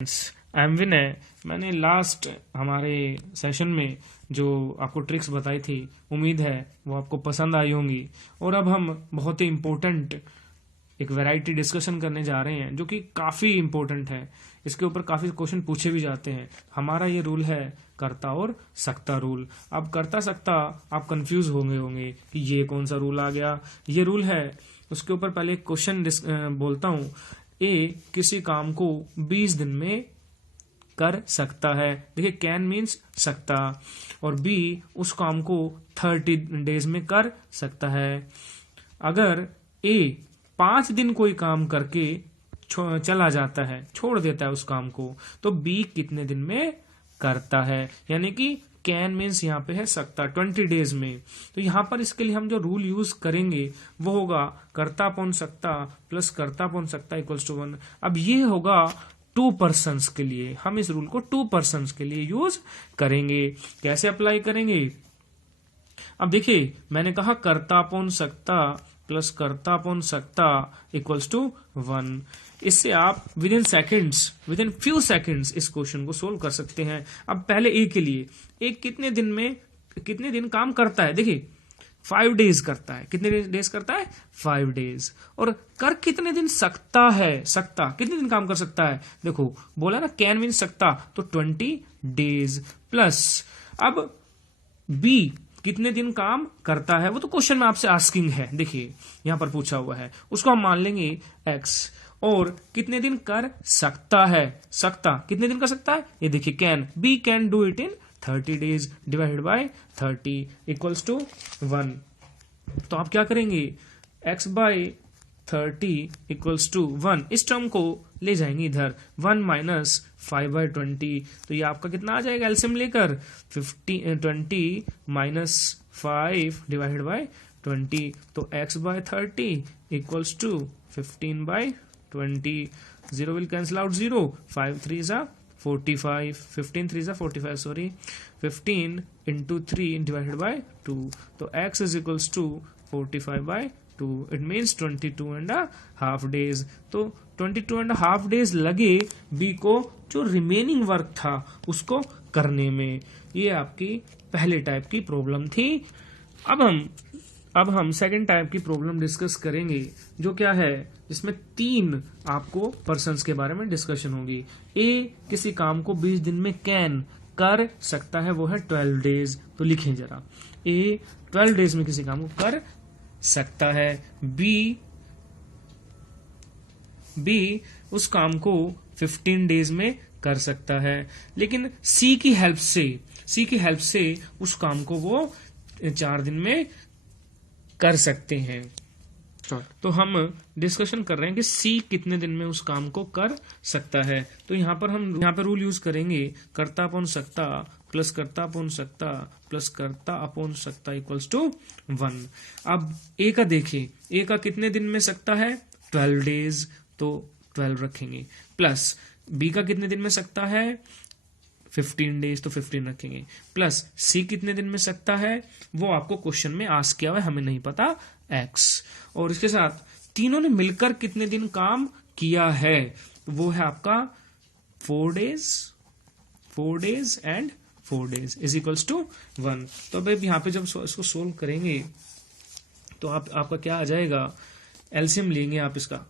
I am विनय। मैंने last हमारे session में जो आपको ट्रिक्स बताई थी, उम्मीद है वो आपको पसंद आई होंगी। और अब हम बहुत ही इम्पोर्टेंट एक वैरायटी डिस्कशन करने जा रहे हैं जो कि काफ़ी इम्पोर्टेंट है। इसके ऊपर काफ़ी क्वेश्चन पूछे भी जाते हैं। हमारा ये रूल है कर्ता और सकता रूल। अब कर्ता सकता आप कंफ्यूज होंगे कि ये कौन सा रूल आ गया। ये रूल है, उसके ऊपर पहले एक क्वेश्चन बोलता हूँ। ए किसी काम को 20 दिन में कर सकता है। देखिए, कैन मीन्स सकता, और बी उस काम को 30 डेज में कर सकता है। अगर ए 5 दिन कोई काम करके चला जाता है, छोड़ देता है उस काम को, तो बी कितने दिन में करता है। यानी कि कैन मीन्स यहाँ पे है सकता 20 डेज में। तो यहाँ पर इसके लिए हम जो रूल यूज करेंगे वो होगा कर्ता अपॉन सकता प्लस कर्ता अपॉन सकता इक्वल्स टू 1। अब ये होगा 2 पर्सन्स के लिए। हम इस रूल को 2 पर्सन्स के लिए यूज करेंगे। कैसे अप्लाई करेंगे? अब देखिए, मैंने कहा कर्ता अपॉन सकता प्लस कर्ता अपॉन सकता इक्वल्स टू 1। इससे आप विद इन फ्यू सेकेंड्स इस क्वेश्चन को सोल्व कर सकते हैं। अब पहले ए के लिए, ए कितने दिन काम करता है? देखिए, 5 डेज करता है। कितने डेज करता है? 5 डेज। और कर कितने दिन सकता है? सकता कितने दिन काम कर सकता है? देखो, बोला ना कैन मीन सकता, तो 20 डेज प्लस अब बी कितने दिन काम करता है, वो तो क्वेश्चन में आपसे आस्किंग है। देखिए, यहां पर पूछा हुआ है, उसको हम मान लेंगे एक्स। और कितने दिन कर सकता है? सकता कितने दिन कर सकता है? ये देखिए, can, B can do it in 30 days divided by 30 equals to 1। तो आप क्या करेंगे? x बाई 30 इक्वल्स टू 1, इस टर्म को ले जाएंगे इधर, 1 माइनस 5 बाई 20। तो ये आपका कितना आ जाएगा एलसीएम लेकर? 20 माइनस 5 डिवाइडेड बाई 20। तो x by 30 equals to 15 by 20। 0 will cancel out 0. 5 3s are 45. 15 3s are 45, sorry. 15 into 3 divided by 2. तो x is equals to 45 by 2. It means 22 and a half days. तो 22 and a half days लगे b को जो remaining work था उसको करने में। ये आपकी पहले टाइप की प्रॉब्लम थी। अब हम सेकंड टाइप की प्रॉब्लम डिस्कस करेंगे, जो क्या है, जिसमें 3 आपको पर्सन्स के बारे में डिस्कशन होगी। ए किसी काम को 20 दिन में कैन कर सकता है, वो है 12 डेज। तो लिखें जरा, ए 12 डेज में किसी काम को कर सकता है। बी उस काम को 15 डेज में कर सकता है। लेकिन सी की हेल्प से उस काम को वो 4 दिन में कर सकते हैं। तो हम डिस्कशन कर रहे हैं कि सी कितने दिन में उस काम को कर सकता है। तो यहाँ पर रूल यूज करेंगे कर्ता अपॉन सकता प्लस कर्ता अपॉन सकता प्लस कर्ता अपॉन सकता इक्वल्स टू 1। अब ए का देखिए, ए का कितने दिन में सकता है? 12 डेज, तो 12 रखेंगे। प्लस बी का कितने दिन में सकता है? 15 डेज, तो 15 रखेंगे। प्लस सी कितने दिन में सकता है, वो आपको क्वेश्चन में आस्क किया हुआ है, हमें नहीं पता, एक्स। और इसके साथ तीनों ने मिलकर कितने दिन काम किया है, वो है आपका 4 days and 4 days is equals to 1। तो अब यहाँ पे जब इसको सोल्व करेंगे तो आपका क्या आ जाएगा? एलसीएम लेंगे आप इसका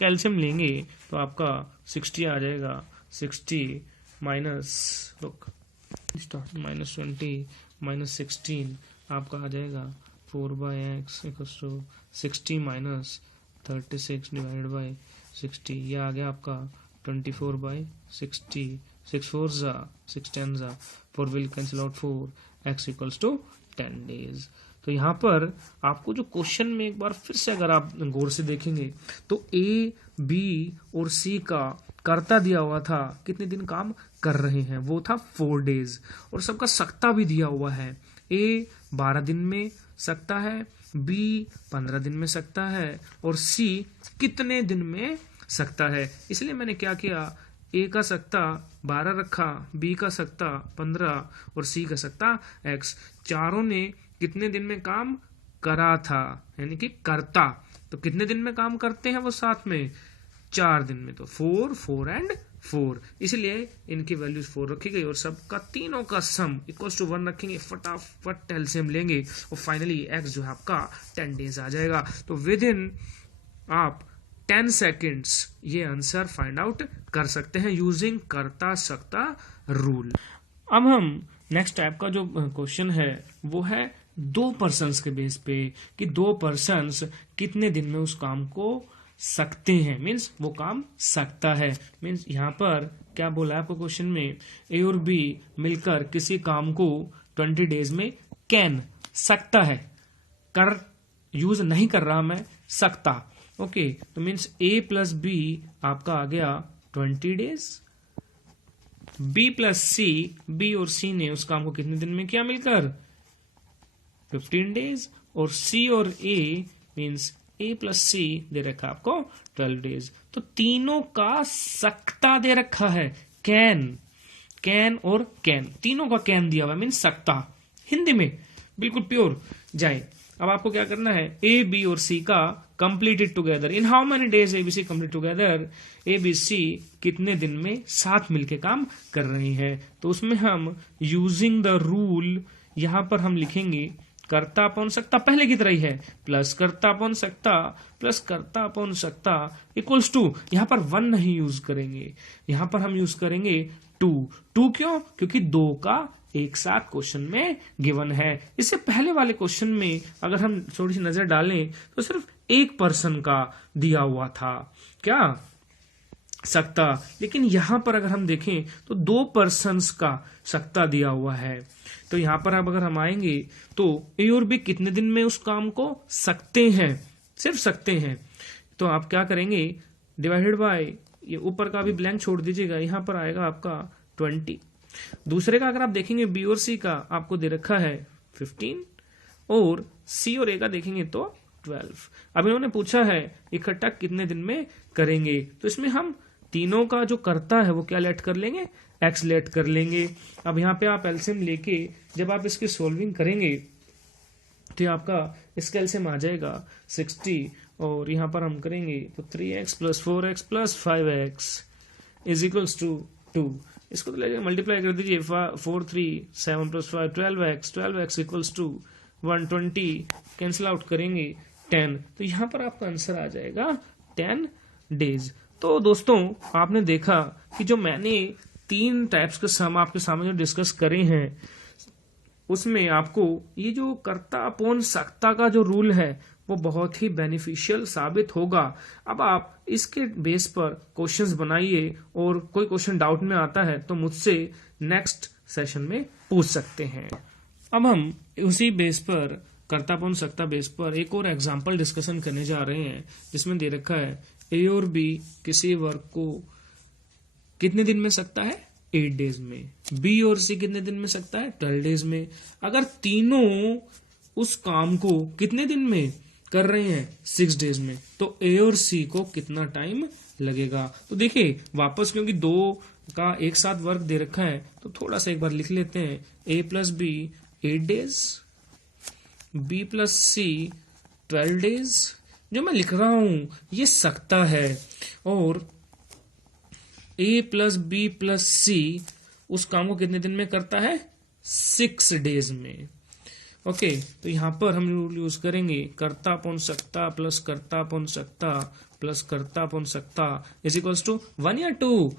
एलसीएम लेंगे तो आपका 60 आ जाएगा। 60 माइनस माइनस 20 माइनस 16 आपका आ जाएगा 4 by X equals to 60 minus 36 divided by 60। ये आ गया आपका 24 बाई 60। 6 4 जा 6 10 जा 4 will cancel out 4, X equals to 10 days. तो यहाँ पर आपको जो क्वेश्चन में एक बार फिर से अगर आप गौर से देखेंगे तो ए, बी और सी का कर्ता दिया हुआ था, कितने दिन काम कर रहे हैं, वो था 4 डेज। और सबका सकता भी दिया हुआ है, ए 12 दिन में सकता है, बी 15 दिन में सकता है, और सी कितने दिन में सकता है। इसलिए मैंने क्या किया, ए का सकता 12 रखा, बी का सकता 15 और सी का सकता एक्स। चारों ने कितने दिन में काम करा था, यानी कि करता, तो कितने दिन में काम करते हैं वो साथ में? 4 दिन में, तो 4, 4 एंड 4, इसलिए इनकी वैल्यूज 4 रखी गई और सबका तीनों का सम इक्वल्स टू 1 रखेंगे, फटाफट एलसीएम लेंगे और फाइनली एक्स जो है आपका 10 डेज आ जाएगा। तो विद इन आप 10 सेकेंड्स ये आंसर फाइंड आउट कर सकते हैं यूजिंग करता सकता रूल। अब हम नेक्स्ट टाइप का जो क्वेश्चन है वो है 2 पर्सन्स के बेस पे कि 2 पर्सन्स कितने दिन में उस काम को सकते हैं, मीन्स वो काम सकता है। मीन्स यहाँ पर क्या बोला है आपको क्वेश्चन में, ए और बी मिलकर किसी काम को 20 डेज में कैन सकता है, कर यूज नहीं कर रहा मैं, सकता। ओके, तो मीन्स ए प्लस बी आपका आ गया 20 डेज, बी प्लस सी, बी और सी ने उस काम को कितने दिन में किया मिलकर 15 डेज, और सी और ए मीन्स ए प्लस सी दे रखा आपको 12 डेज। तो तीनों का सकता दे रखा है, कैन और कैन, तीनों का कैन दिया हुआ मीन्स सकता, हिंदी में बिल्कुल प्योर जाए। अब आपको क्या करना है, ए बी और सी का completed together in how many days A B C complete together, A B C कितने दिन में साथ मिलके काम कर रही है। तो उसमें हम यूजिंग द रूल यहां पर हम लिखेंगे कर्ता अपॉन सकता पहले की तरह ही है, प्लस कर्ता अपॉन सकता प्लस कर्ता अपॉन सकता इक्वल्स टू, यहां पर 1 नहीं यूज करेंगे, यहां पर हम यूज करेंगे 2 क्यों, क्योंकि 2 का एक साथ क्वेश्चन में गिवन है। इससे पहले वाले क्वेश्चन में अगर हम थोड़ी सी नजर डालें तो सिर्फ एक पर्सन का दिया हुआ था क्या सकता, लेकिन यहां पर अगर हम देखें तो 2 पर्सन्स का सकता दिया हुआ है। तो यहां पर अब अगर हम आएंगे तो ए और बी कितने दिन में उस काम को सकते हैं, सिर्फ सकते हैं, तो आप क्या करेंगे डिवाइडेड बाय, ये ऊपर का भी ब्लैंक छोड़ दीजिएगा, यहां पर आएगा आपका 20। दूसरे का अगर आप देखेंगे बी और सी का आपको दे रखा है 15 और सी और ए का देखेंगे तो 12। अब इन्होंने पूछा है इकट्ठा कितने दिन में करेंगे, तो इसमें हम तीनों का जो करता है वो क्या लेट कर लेंगे, एक्स लेट कर लेंगे। अब यहाँ पे आप एलसीएम लेके जब आप इसकी सोल्विंग करेंगे तो आपका इसका एलसीएम आ जाएगा 60 और यहाँ पर हम करेंगे तो 3x plus 4x plus 5x is equals to 2। इसको तो लेके मल्टीप्लाई कर दीजिए, 4 3 7 plus 5 12x equals to 120, cancel out करेंगे 10, तो यहाँ पर आपका आंसर आ जाएगा 10 डेज। तो दोस्तों आपने देखा कि जो मैंने 3 टाइप्स के सम आपके सामने जो डिस्कस करे हैं उसमें आपको ये जो कर्ता अपॉन सकता का जो रूल है वो बहुत ही बेनिफिशियल साबित होगा। अब आप इसके बेस पर क्वेश्चंस बनाइए और कोई क्वेश्चन डाउट में आता है तो मुझसे नेक्स्ट सेशन में पूछ सकते हैं। अब हम उसी बेस पर कर्ता अपॉन सकता बेस पर एक और एग्जांपल डिस्कशन करने जा रहे हैं जिसमें दे रखा है ए और बी किसी वर्क को कितने दिन में सकता है 8 डेज में, बी और सी कितने दिन में सकता है 12 डेज में। अगर तीनों उस काम को कितने दिन में कर रहे हैं 6 डेज में, तो ए और सी को कितना टाइम लगेगा। तो देखिए वापस क्योंकि 2 का एक साथ वर्क दे रखा है तो थोड़ा सा एक बार लिख लेते हैं, A plus B 8 days, B plus C 12 days. जो मैं लिख रहा हूं ये सकता है और A plus B plus C उस काम को कितने दिन में करता है 6 डेज में। ओके, तो यहां पर हम रूल यूज करेंगे कर्ता अपॉन सकता प्लस कर्ता अपॉन सकता प्लस कर्ता अपॉन सकता इज इक्वल्स टू 1 या 2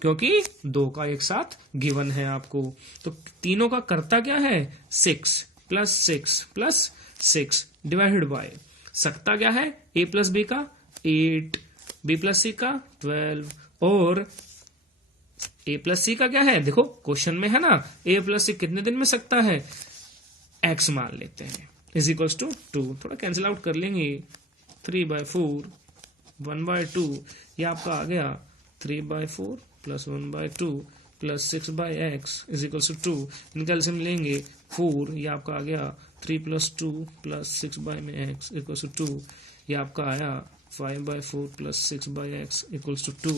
क्योंकि 2 का एक साथ गिवन है आपको। तो तीनों का कर्ता क्या है 6 प्लस 6 डिवाइडेड बाय सकता क्या है ए प्लस बी का 8, बी प्लस सी का 12 और ए प्लस सी का क्या है, देखो क्वेश्चन में है ना ए प्लस सी कितने दिन में सकता है एक्स मान लेते हैं इज इक्वल्स टू 2। थोड़ा कैंसिल आउट कर लेंगे 3/4 1/2, ये आपका आ गया 3/4 plus 1/2 plus 6/x is equals to 2। इनका एलसीएम लेंगे 4, ये आपका आ गया 3 plus 2 plus 6/x equals to 2। ये आपका आया 5/4 प्लस 6/x इक्वल्स टू 2।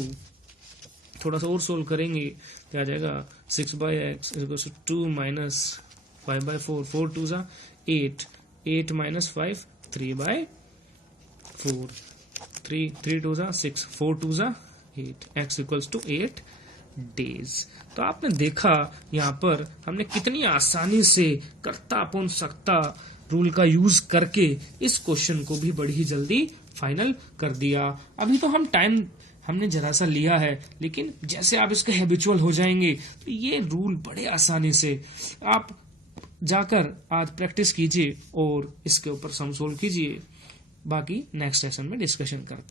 थोड़ा सा और सोल्व करेंगे क्या आ जाएगा 6/x equals to 2 minus 5/4, 4 2 8 minus 5 3/4। 3 2 6, 4 2 8, x equals to 8 days. तो आपने देखा यहाँ पर हमने कितनी आसानी से कर्ता अपोन सकता रूल का यूज करके इस क्वेश्चन को भी बड़ी ही जल्दी फाइनल कर दिया। अभी तो हम टाइम हमने जरा सा लिया है, लेकिन जैसे आप इसके हैबिचुअल हो जाएंगे तो ये रूल बड़े आसानी से आप जाकर आज प्रैक्टिस कीजिए और इसके ऊपर सम सोल्व कीजिए। बाकी नेक्स्ट सेशन में डिस्कशन करते हैं।